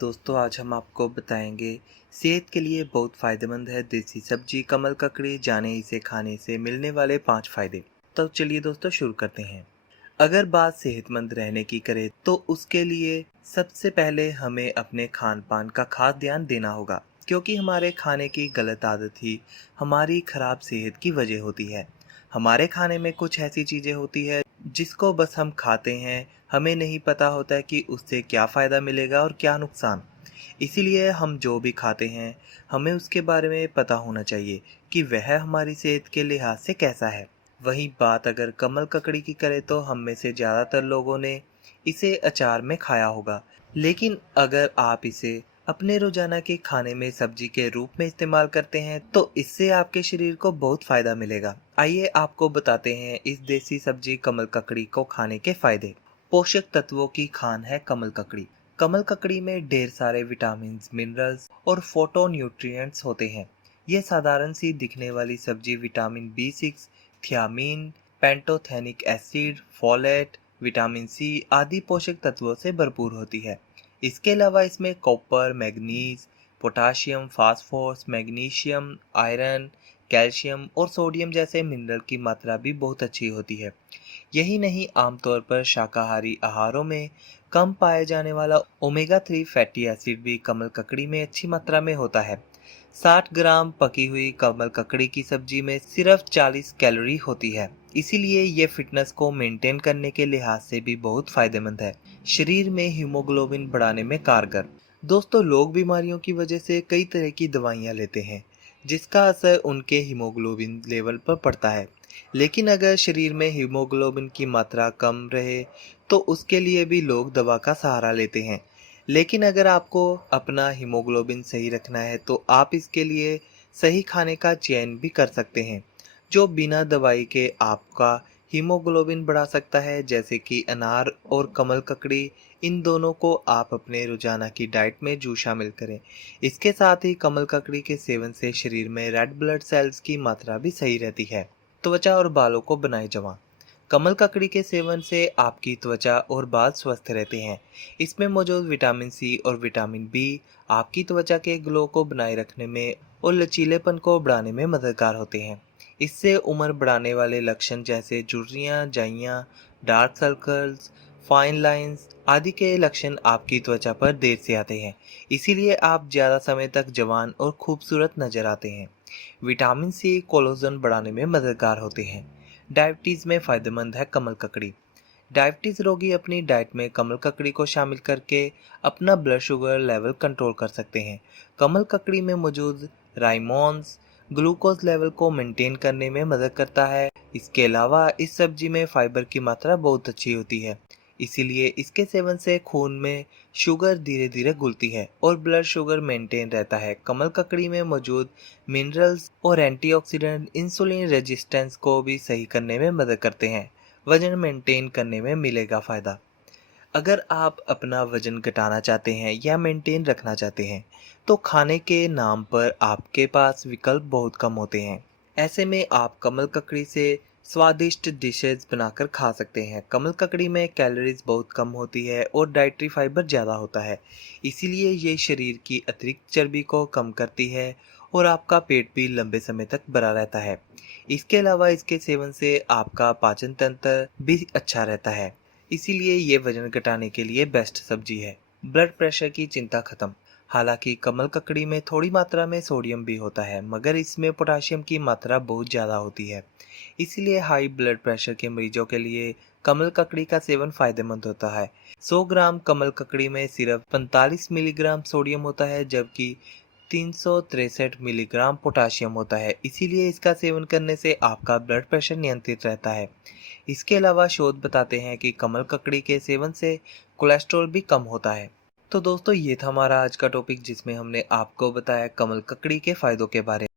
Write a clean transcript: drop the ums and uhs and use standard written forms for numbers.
दोस्तों आज हम आपको बताएंगे सेहत के लिए बहुत फ़ायदेमंद है देसी सब्जी कमल ककड़ी। जाने इसे खाने से मिलने वाले 5 फ़ायदे। तो चलिए दोस्तों शुरू करते हैं। अगर बात सेहतमंद रहने की करें तो उसके लिए सबसे पहले हमें अपने खान पान का खास ध्यान देना होगा, क्योंकि हमारे खाने की गलत आदत ही हमारी खराब सेहत की वजह होती है। हमारे खाने में कुछ ऐसी चीज़ें होती है जिसको बस हम खाते हैं, हमें नहीं पता होता है कि उससे क्या फ़ायदा मिलेगा और क्या नुकसान। इसीलिए हम जो भी खाते हैं हमें उसके बारे में पता होना चाहिए कि वह हमारी सेहत के लिहाज से कैसा है। वहीं बात अगर कमल ककड़ी की करें तो हम में से ज़्यादातर लोगों ने इसे अचार में खाया होगा, लेकिन अगर आप इसे अपने रोजाना के खाने में सब्जी के रूप में इस्तेमाल करते हैं तो इससे आपके शरीर को बहुत फायदा मिलेगा। आइए आपको बताते हैं इस देसी सब्जी कमल ककड़ी को खाने के फायदे। पोषक तत्वों की खान है कमल ककड़ी। कमल ककड़ी में ढेर सारे विटामिन, मिनरल्स और फोटो न्यूट्रिएंट्स होते हैं। ये साधारण सी दिखने वाली सब्जी vitamin B6, thiamine, pantothenic acid, folate, vitamin C आदि पोषक तत्वों से भरपूर होती है। इसके अलावा इसमें copper, manganese, potassium, phosphorus, magnesium, iron, calcium और सोडियम जैसे मिनरल की मात्रा भी बहुत अच्छी होती है। यही नहीं, आमतौर पर शाकाहारी आहारों में कम पाए जाने वाला ओमेगा 3 फैटी एसिड भी कमल ककड़ी में अच्छी मात्रा में होता है। 60 ग्राम पकी हुई कमल ककड़ी की सब्जी में सिर्फ 40 कैलोरी होती है। इसीलिए ये फिटनेस को मेंटेन करने के लिहाज से भी बहुत फायदेमंद है। शरीर में हीमोग्लोबिन बढ़ाने में कारगर। दोस्तों, लोग बीमारियों की वजह से कई तरह की दवाइयाँ लेते हैं जिसका असर उनके हीमोग्लोबिन लेवल पर पड़ता है। लेकिन अगर शरीर में हीमोग्लोबिन की मात्रा कम रहे तो उसके लिए भी लोग दवा का सहारा लेते हैं। लेकिन अगर आपको अपना हीमोग्लोबिन सही रखना है तो आप इसके लिए सही खाने का चयन भी कर सकते हैं जो बिना दवाई के आपका हीमोग्लोबिन बढ़ा सकता है, जैसे कि अनार और कमल ककड़ी। इन दोनों को आप अपने रोजाना की डाइट में जरूर शामिल करें। इसके साथ ही कमल ककड़ी के सेवन से शरीर में रेड ब्लड सेल्स की मात्रा भी सही रहती है। त्वचा और बालों को बनाए जवां। कमल ककड़ी के सेवन से आपकी त्वचा और बाल स्वस्थ रहते हैं। इसमें मौजूद विटामिन सी और विटामिन बी आपकी त्वचा के ग्लो को बनाए रखने में और लचीलेपन को बढ़ाने में मददगार होते हैं। इससे उम्र बढ़ाने वाले लक्षण जैसे झुर्रियाँ, जाइयाँ, डार्क सर्कल्स, फाइन लाइंस आदि के लक्षण आपकी त्वचा पर देर से आते हैं। इसीलिए आप ज़्यादा समय तक जवान और खूबसूरत नजर आते हैं। विटामिन सी कोलेजन बढ़ाने में मददगार होते हैं। डायबिटीज़ में फ़ायदेमंद है कमल ककड़ी। डायबिटीज़ रोगी अपनी डाइट में कमल ककड़ी को शामिल करके अपना ब्लड शुगर लेवल कंट्रोल कर सकते हैं। कमल ककड़ी में मौजूद राइमोन्स ग्लूकोज लेवल को मेंटेन करने में मदद करता है। इसके अलावा इस सब्जी में फाइबर की मात्रा बहुत अच्छी होती है। इसीलिए इसके सेवन से खून में शुगर धीरे धीरे घुलती है और ब्लड शुगर मेंटेन रहता है। कमल ककड़ी में मौजूद मिनरल्स और एंटीऑक्सीडेंट इंसुलिन रेजिस्टेंस को भी सही करने में मदद करते हैं। वजन मेंटेन करने में मिलेगा फ़ायदा। अगर आप अपना वजन घटाना चाहते हैं या मेंटेन रखना चाहते हैं तो खाने के नाम पर आपके पास विकल्प बहुत कम होते हैं। ऐसे में आप कमल ककड़ी से स्वादिष्ट डिशेस बनाकर खा सकते हैं। कमल ककड़ी में कैलोरीज बहुत कम होती है और डाइटरी फाइबर ज़्यादा होता है। इसीलिए ये शरीर की अतिरिक्त चर्बी को कम करती है और आपका पेट भी लंबे समय तक भरा रहता है। इसके अलावा इसके सेवन से आपका पाचन तंत्र भी अच्छा रहता है। इसीलिए ये वजन घटाने के लिए बेस्ट सब्जी है। ब्लड प्रेशर की चिंता खत्म। हालांकि कमल ककड़ी में थोड़ी मात्रा में सोडियम भी होता है, मगर इसमें पोटाशियम की मात्रा बहुत ज़्यादा होती है। इसीलिए हाई ब्लड प्रेशर के मरीजों के लिए कमल ककड़ी का सेवन फायदेमंद होता है। 100 ग्राम कमल ककड़ी में सिर्फ 45 मिलीग्राम सोडियम होता है, जबकि 363 मिलीग्राम पोटाशियम होता है। इसीलिए इसका सेवन करने से आपका ब्लड प्रेशर नियंत्रित रहता है। इसके अलावा शोध बताते हैं कि कमल ककड़ी के सेवन से कोलेस्ट्रॉल भी कम होता है। तो दोस्तों, ये था हमारा आज का टॉपिक जिसमें हमने आपको बताया कमल ककड़ी के फायदों के बारे में।